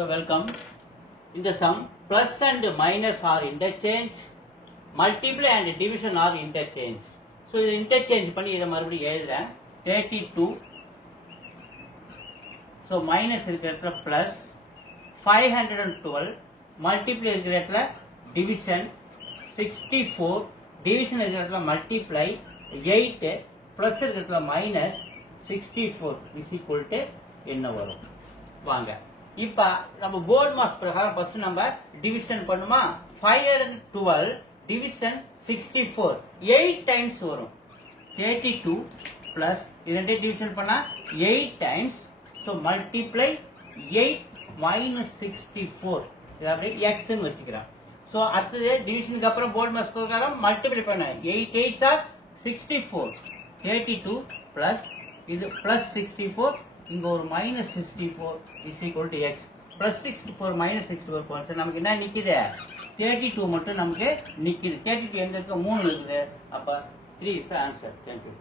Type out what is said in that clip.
Welcome. In the sum, plus and minus are interchange, multiply and division are interchange. So, இது interchange பண்ணி இதை மறுபடியும் எழுதுறேன். 32. So, minus இருக்கிற இடத்துல plus 512, multiply இருக்கிற இடத்துல division 64, division இருக்கிற இடத்துல multiply 8, plus இருக்கிற இடத்துல minus 64 is equal to என்ன வரும்? வாங்க. இப்ப நம்ம போர்ட் மாஸ் பிரகாரம் ஃபர்ஸ்ட் நம்ம டிவிஷன் பண்ணுமா 512 டிவிஷன் 64 8 டைம்ஸ் வரும் 32 பிளஸ் இரண்டே டிவிஷன் பண்ணா 8 டைம்ஸ் சோ மல்டிப்ளை 8 மைனஸ் 64 இது அப்படியே x ன்னு வச்சுக்கிறேன் சோ அடுத்து டிவிஷனுக்கு அப்புறம் போர்ட் மாஸ் பிரகாரம் மல்டிப்ளை பண்ண 8 8s are 64 32 பிளஸ் இது பிளஸ் 64 இங்க ஒரு minus 64 is equal to x plus 64 minus 64 போச்சு நமக்கு என்ன நிக்குது 32 மட்டும் நமக்கு நிக்குது 32 எங்க இருக்கு 3 இருக்குது அப்ப 3 is the answer. Thank you.